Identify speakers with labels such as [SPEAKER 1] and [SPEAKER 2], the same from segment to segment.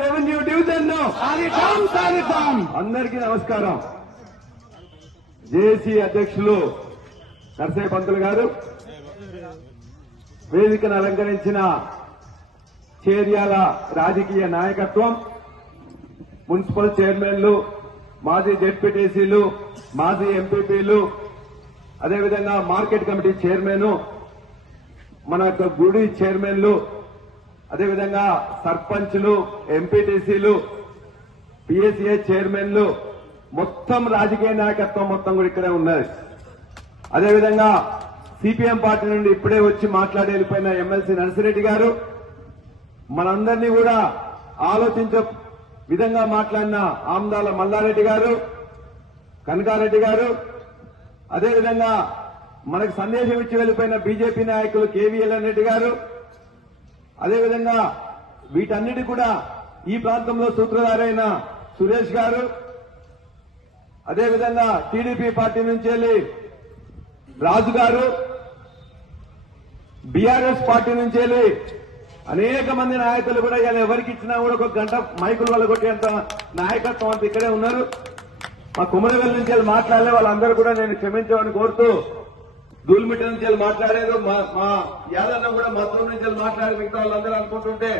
[SPEAKER 1] Revenue
[SPEAKER 2] అందరికీ నమస్కారం. జేసీ అధ్యక్షులు నర్సయ్య పంతులు గారు వేదికను అలంకరించిన చేర్యాల రాజకీయ నాయకత్వం మున్సిపల్ చైర్మన్లు మాజీ జెడ్పీటీసీలు మాజీ ఎంపీపీలు అదేవిధంగా మార్కెట్ కమిటీ చైర్మన్ మన యొక్క గుడి చైర్మన్లు అదేవిధంగా సర్పంచ్లు ఎంపీటీసీలు పిఎస్ఏ చైర్మన్లు మొత్తం రాజకీయ నాయకత్వం మొత్తం కూడా ఇక్కడే ఉన్నది. అదేవిధంగా సిపిఎం పార్టీ నుండి ఇప్పుడే వచ్చి మాట్లాడి వెళ్ళిపోయిన ఎమ్మెల్సీ నర్సిరెడ్డి గారు మనందరినీ కూడా ఆలోచించే విధంగా మాట్లాడిన ఆమ్దాల మల్లారెడ్డి గారు కనకారెడ్డి గారు అదేవిధంగా మనకు సందేశం ఇచ్చి వెళ్ళిపోయిన బీజేపీ నాయకులు కేవీఎల్ రెడ్డి గారు అదేవిధంగా వీటన్నిటి కూడా ఈ ప్రాంతంలో సూత్రధారైన సురేష్ గారు అదేవిధంగా టీడీపీ పార్టీ నుంచి వెళ్ళి రాజు గారు బీఆర్ఎస్ పార్టీ నుంచి వెళ్ళి అనేక మంది నాయకులు కూడా ఇలా ఎవరికి ఇచ్చినా కూడా ఒక గంట మైకులు వల్ల కొట్టేంత నాయకత్వం అంతా ఇక్కడే ఉన్నారు. మా కుమరవెల్లి నుంచి వెళ్ళి మాట్లాడలే వాళ్ళందరూ కూడా నేను క్షమించమని కోరుతూ దూల్మిట నుంచి వెళ్ళి మాట్లాడారు. మా మా యాదన్న కూడా మతం నుంచి వెళ్ళి మాట్లాడే మిగతా వాళ్ళందరూ అనుకుంటుంటే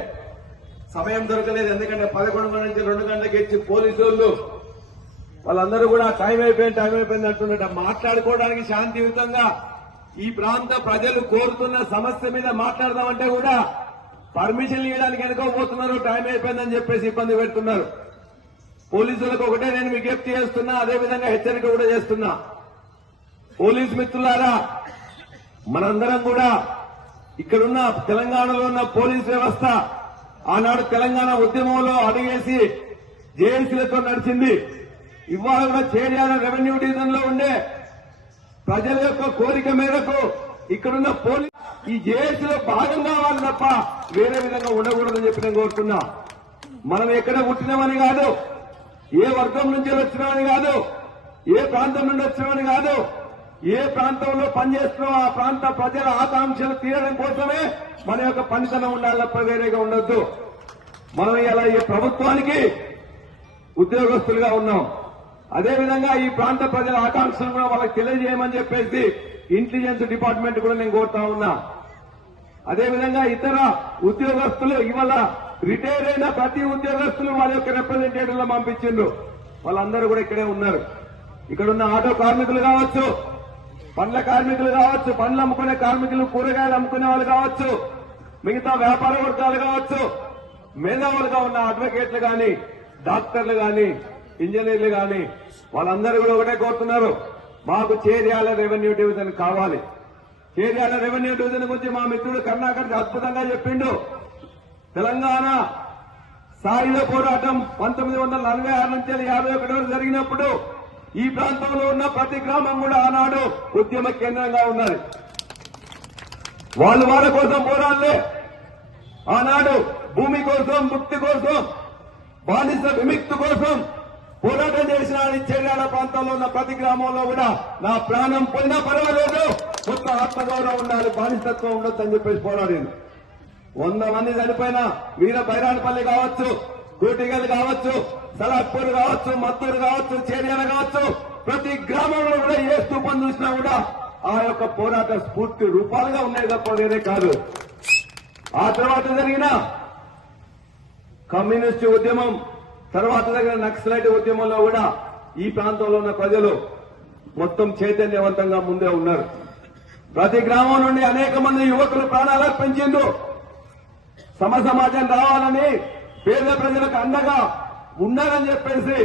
[SPEAKER 2] సమయం దొరకలేదు. ఎందుకంటే పదకొండు గంటల నుంచి రెండు గంటలకు ఇచ్చి పోలీసు వాళ్ళు వాళ్ళందరూ కూడా టైం అయిపోయింది టైం అయిపోయింది అంటున్నట్టు. మాట్లాడుకోవడానికి శాంతియుతంగా ఈ ప్రాంత ప్రజలు కోరుతున్న సమస్య మీద మాట్లాడదామంటే కూడా పర్మిషన్ ఇవ్వడానికి వెనుకోపోతున్నారు టైం అయిపోయిందని చెప్పేసి ఇబ్బంది పెడుతున్నారు. పోలీసులకు ఒకటే నేను విజ్ఞప్తి చేస్తున్నా అదేవిధంగా హెచ్చరిక కూడా చేస్తున్నా. పోలీస్ మిత్రులారా మనందరం కూడా ఇక్కడున్న తెలంగాణలో ఉన్న పోలీస్ వ్యవస్థ ఆనాడు తెలంగాణ ఉద్యమంలో అడుగేసి జేఏసీలతో నడిచింది. ఇవాళ కూడా చేర్యాల రెవెన్యూ డివిజన్లో ఉండే ప్రజల యొక్క కోరిక మేరకు ఇక్కడున్న పోలీస్ ఈ జేఏసీలో భాగం కావాలి తప్ప వేరే విధంగా ఉండకూడదని చెప్పి నేను కోరుతున్నా. మనం ఎక్కడ పుట్టినామని కాదు ఏ వర్గం నుంచి వచ్చినామని కాదు ఏ ప్రాంతం నుండి వచ్చినామని కాదు ఏ ప్రాంతంలో పనిచేస్తున్నాం ఆ ప్రాంత ప్రజల ఆకాంక్షలు తీరడం కోసమే మన యొక్క పనితనం ఉండాలి తప్ప వేరేగా ఉండొద్దు. మనం ఇలా ఈ ప్రభుత్వానికి ఉద్యోగస్తులుగా ఉన్నాం. అదేవిధంగా ఈ ప్రాంత ప్రజల ఆకాంక్షలు కూడా వాళ్ళకి తెలియజేయమని చెప్పేసి ఇంటెలిజెన్స్ డిపార్ట్మెంట్ కూడా నేను కోరుతా ఉన్నా. అదేవిధంగా ఇతర ఉద్యోగస్తులు ఇవాళ రిటైర్ అయిన ప్రతి ఉద్యోగస్తులు వాళ్ళ యొక్క రిప్రజెంటేటివ్లు పంపించిండ్రు. వాళ్ళందరూ కూడా ఇక్కడే ఉన్నారు. ఇక్కడ ఉన్న ఆటో కార్మికులు కావచ్చు పండ్ల కార్మికులు కావచ్చు పండ్లు అమ్ముకునే కార్మికులు కూరగాయలు అమ్ముకునే వాళ్ళు కావచ్చు మిగతా వ్యాపార వర్గాలు కావచ్చు మేధావులుగా ఉన్న అడ్వకేట్లు గాని డాక్టర్లు గాని ఇంజనీర్లు గాని వాళ్ళందరూ కూడా ఒకటే కోరుతున్నారు. మాకు చేర్యాల రెవెన్యూ డివిజన్ కావాలి. చేర్యాల రెవెన్యూ డివిజన్ గురించి మా మిత్రుడు కర్ణాకర్ అద్భుతంగా చెప్పిండు. తెలంగాణ సాయుధ పోరాటం పంతొమ్మిది వందల నలభై ఆరు నుంచి యాభై ఒకటి వరకు జరిగినప్పుడు ఈ ప్రాంతంలో ఉన్న ప్రతి గ్రామం కూడా ఆనాడు ఉద్యమ కేంద్రంగా ఉన్నది. వాళ్ళు వాళ్ళ కోసం పోరాడలే. ఆనాడు భూమి కోసం ముక్తి కోసం బానిస విముక్తి కోసం పోరాటం చేసిన ఈ ప్రాంతంలో ఉన్న ప్రతి గ్రామంలో కూడా నా ప్రాణం పోయినా పర్వాలేదు. కొత్త ఆత్మగౌరవం ఉండాలి బానిసత్వం ఉండొద్దు చెప్పేసి పోరాడింది. వంద మంది చనిపోయిన వీర బైరాణపల్లి కావచ్చు కూటిగల్ కావచ్చు సలాపూర్ కావచ్చు మత్తూరు కావచ్చు చేర్యాల కావచ్చు ప్రతి గ్రామంలో కూడా ఏ స్థూపం చూసినా కూడా ఆ యొక్క పోరాట స్ఫూర్తి రూపాలుగా ఉన్నాయి తప్ప వేరే కాదు. ఆ తర్వాత జరిగిన కమ్యూనిస్టు ఉద్యమం తర్వాత జరిగిన నక్సలైట్ ఉద్యమంలో కూడా ఈ ప్రాంతంలో ఉన్న ప్రజలు మొత్తం చైతన్యవంతంగా ముందే ఉన్నారు. ప్రతి గ్రామం నుండి అనేక మంది యువకులు ప్రాణాలు అర్పించిండ్రు. సమ సమాజం రావాలని పేద ప్రజలకు అండగా ఉన్నారని చెప్పేసి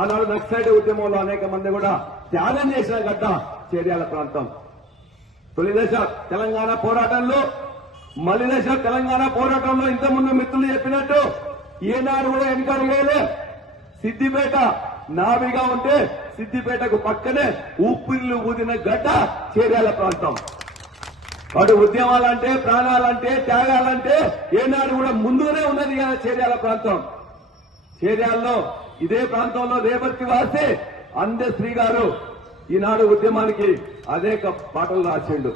[SPEAKER 2] ఆనాడు నక్సైడ్ ఉద్యమంలో అనేక మంది కూడా త్యాగం చేసిన గడ్డ చేర్యాల ప్రాంతం. తొలి దశ తెలంగాణ పోరాటంలో మలి దశ తెలంగాణ పోరాటంలో ఇంతకుముందు మిత్రులు చెప్పినట్టు ఏనాడు కూడా వెనకాడు వేయలే సిద్దిపేట నావిగా ఉంటే సిద్దిపేటకు పక్కనే ఊపిర్లు ఊదిన గడ్డ చేర్యాల ప్రాంతం. అటు ఉద్యమాలంటే ప్రాణాలంటే త్యాగాలంటే ఏనాడు కూడా ముందునే ఉన్నది కదా చేర్యాల ప్రాంతం. చేర్యాల్లో ఇదే ప్రాంతంలో రేపటి వాస్తే అందే శ్రీ గారు ఈనాడు ఉద్యమానికి అనేక పాటలు రాసిండు.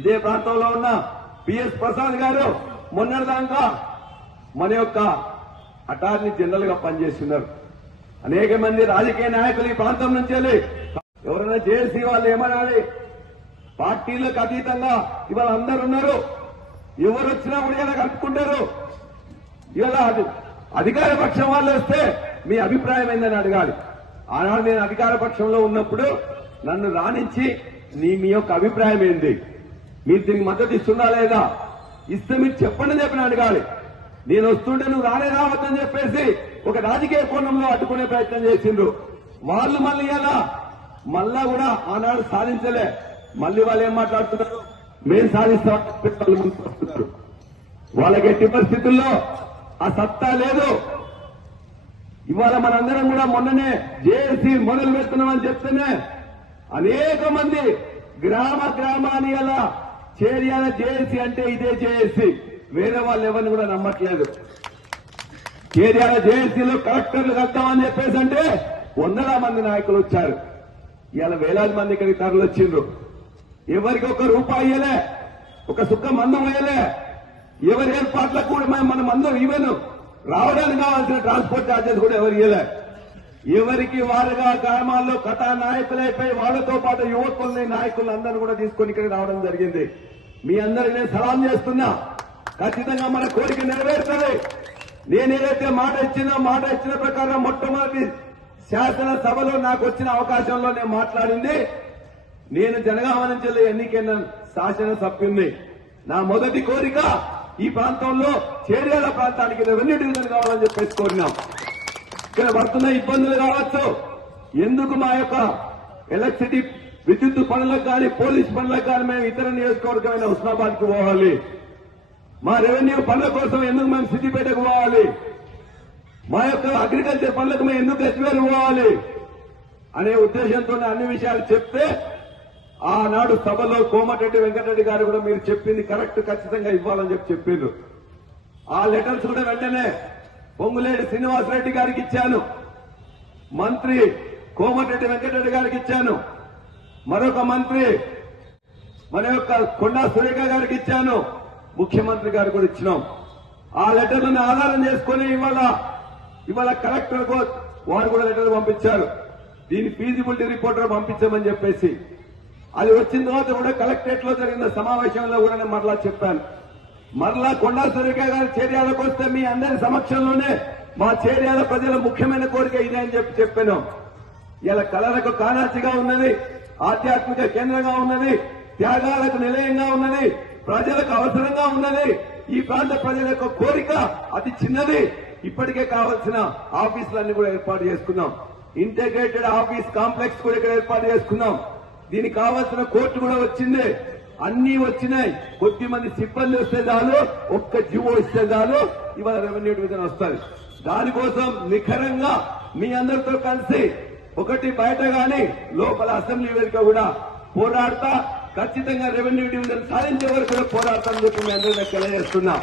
[SPEAKER 2] ఇదే ప్రాంతంలో ఉన్న పిఎస్ ప్రసాద్ గారు మొన్నటిదాకా మన యొక్క అటార్నీ జనరల్గా పనిచేస్తున్నారు. అనేక మంది రాజకీయ నాయకులు ఈ ప్రాంతం నుంచి వెళ్ళి ఎవరైనా జేఏసీ వాళ్ళు ఏమనాలి? పార్టీలకు అతీతంగా ఇవాళ అందరు ఉన్నారు. ఎవరు వచ్చినా కూడా ఇలా కలుపుకుంటారు. ఇలా అది అధికార పక్షం వాళ్ళు వస్తే మీ అభిప్రాయం ఏందని అడగాలి. ఆనాడు నేను అధికార పక్షంలో ఉన్నప్పుడు నన్ను రాణించి నీ మీ యొక్క అభిప్రాయం ఏంది? మీరు దీనికి మద్దతు ఇస్తున్నా లేదా? ఇస్తే మీరు చెప్పండి చెప్పిన అడగాలి. నేను వస్తుంటే నువ్వు రానే రావద్దని చెప్పేసి ఒక రాజకీయ కోణంలో అడ్డుకునే ప్రయత్నం చేసిండ్రు. వాళ్ళు మళ్ళీ ఎలా మళ్ళా కూడా ఆనాడు సాధించలే. మళ్ళీ వాళ్ళు ఏం మాట్లాడుతున్నారు? మేం సాధిస్తామని వాళ్ళు ముందుకు వస్తున్నారు. వాళ్ళకి ఎట్టి పరిస్థితుల్లో ఆ సత్తా లేదు. ఇవాళ మనందరం కూడా మొన్ననే జేఏసీ మొదలు పెడుతున్నామని చెప్తేనే అనేక మంది గ్రామ గ్రామాన్ని అలా చేరియాల జేఏసీ అంటే ఇదే జేఏసీ. వేరే వాళ్ళు ఎవరిని కూడా నమ్మట్లేదు. చేరియాల జేఏసీలో కలెక్టర్లు కడతామని చెప్పేసి అంటే వందల మంది నాయకులు వచ్చారు. ఇవాళ వేలాది మంది ఇక్కడికి తరలి వచ్చిండ్రు. ఎవరికి ఒక రూపాయి ఇయ్యలే ఒక సుక్క మందం వేయలే ఎవరి ఏర్పాట్లకు కూడా మన మందం ఈవెన్ రావడానికి కావాల్సిన ట్రాన్స్పోర్ట్ ఛార్జెస్ కూడా ఎవరు ఇయ్యలే. ఎవరికి వారుగా గ్రామాల్లో కథా నాయకులైపోయి వాళ్ళతో పాటు యువకుల్ని నాయకులు అందరూ కూడా తీసుకొని ఇక్కడికి రావడం జరిగింది. మీ అందరిని నేను సలాం చేస్తున్నా. ఖచ్చితంగా మన కోరిక నెరవేరుతుంది. నేనేదైతే మాట ఇచ్చినా మాట ఇచ్చిన ప్రకారం మొట్టమొదటి శాసనసభలో నాకు వచ్చిన అవకాశంలో నేను మాట్లాడింది. నేను జనగామ నుంచి ఎన్నికైన శాసన సభ్యుణ్ణి. నా మొదటి కోరిక ఈ ప్రాంతంలో చేర్యాల ప్రాంతానికి రెవెన్యూ డివిజన్ కావాలని చెప్పేసి కోరినాం. ఇక్కడ పడుతున్న ఇబ్బందులు కావచ్చు. ఎందుకు మా యొక్క ఎలక్ట్రిసిటీ విద్యుత్ పనులకు కానీ పోలీస్ పనులకు కానీ మేము ఇతర నియోజకవర్గమైన హుస్నాబాద్కు పోవాలి. మా రెవెన్యూ పనుల కోసం ఎందుకు మేము సిద్దిపేటకు పోవాలి? మా యొక్క అగ్రికల్చర్ పనులకు మేము ఎందుకు ఎస్వేరు పోవాలి? అనే ఉద్దేశంతో అన్ని విషయాలు చెప్తే ఆనాడు సభలో కోమటిరెడ్డి వెంకటరెడ్డి గారు కూడా మీరు చెప్పింది కరెక్ట్ ఖచ్చితంగా ఇవ్వాలని చెప్పి చెప్పిండ్రు. ఆ లెటర్స్ కూడా వెంటనే పొంగులేడి శ్రీనివాసరెడ్డి గారికి ఇచ్చాను. మంత్రి కోమటిరెడ్డి వెంకటరెడ్డి గారికి ఇచ్చాను. మరొక మంత్రి మన యొక్క కొండా సురేఖ గారికి ఇచ్చాను. ముఖ్యమంత్రి గారు కూడా ఇచ్చినాం. ఆ లెటర్లను ఆధారం చేసుకుని ఇవాళ ఇవాళ కలెక్టర్ వారు కూడా లెటర్ పంపించారు. దీని ఫీజిబిలిటీ రిపోర్టర్ పంపించామని చెప్పేసి అది వచ్చిన తర్వాత కూడా కలెక్టరేట్లో జరిగిన సమావేశంలో కూడా నేను మరలా చెప్పాను. మరలా కొండా సురేఖ గారి చర్యలకు వస్తే మీ అందరి సమక్షంలోనే మా చేర్యాల ప్రజల ముఖ్యమైన కోరిక ఇదే అని చెప్పి చెప్పాను. ఇలా కళలకు కానాచిగా ఉన్నది ఆధ్యాత్మిక కేంద్రంగా ఉన్నది త్యాగాలకు నిలయంగా ఉన్నది ప్రజలకు అవసరంగా ఉన్నది. ఈ ప్రాంత ప్రజల యొక్క కోరిక అతి చిన్నది. ఇప్పటికే కావాల్సిన ఆఫీసులన్నీ కూడా ఏర్పాటు చేసుకున్నాం. ఇంటిగ్రేటెడ్ ఆఫీస్ కాంప్లెక్స్ కూడా ఇక్కడ ఏర్పాటు చేసుకున్నాం. దీనికి కావాల్సిన కోర్టు కూడా వచ్చింది. అన్ని వచ్చినాయి. కొద్ది మంది సిబ్బంది వస్తే చాలు ఒక్క జీవో ఇస్తే చాలు ఇవాళ రెవెన్యూ డివిజన్ వస్తుంది దానికోసం నిఖరంగా మీ అందరితో కలిసి ఒకటి బయట గాని లోపల అసెంబ్లీ వేదిక కూడా పోరాడతా. ఖచ్చితంగా రెవెన్యూ డివిజన్ సాధించే వరకు కూడా పోరాడతాను చెప్పి మీ అందరినీ తెలియజేస్తున్నా.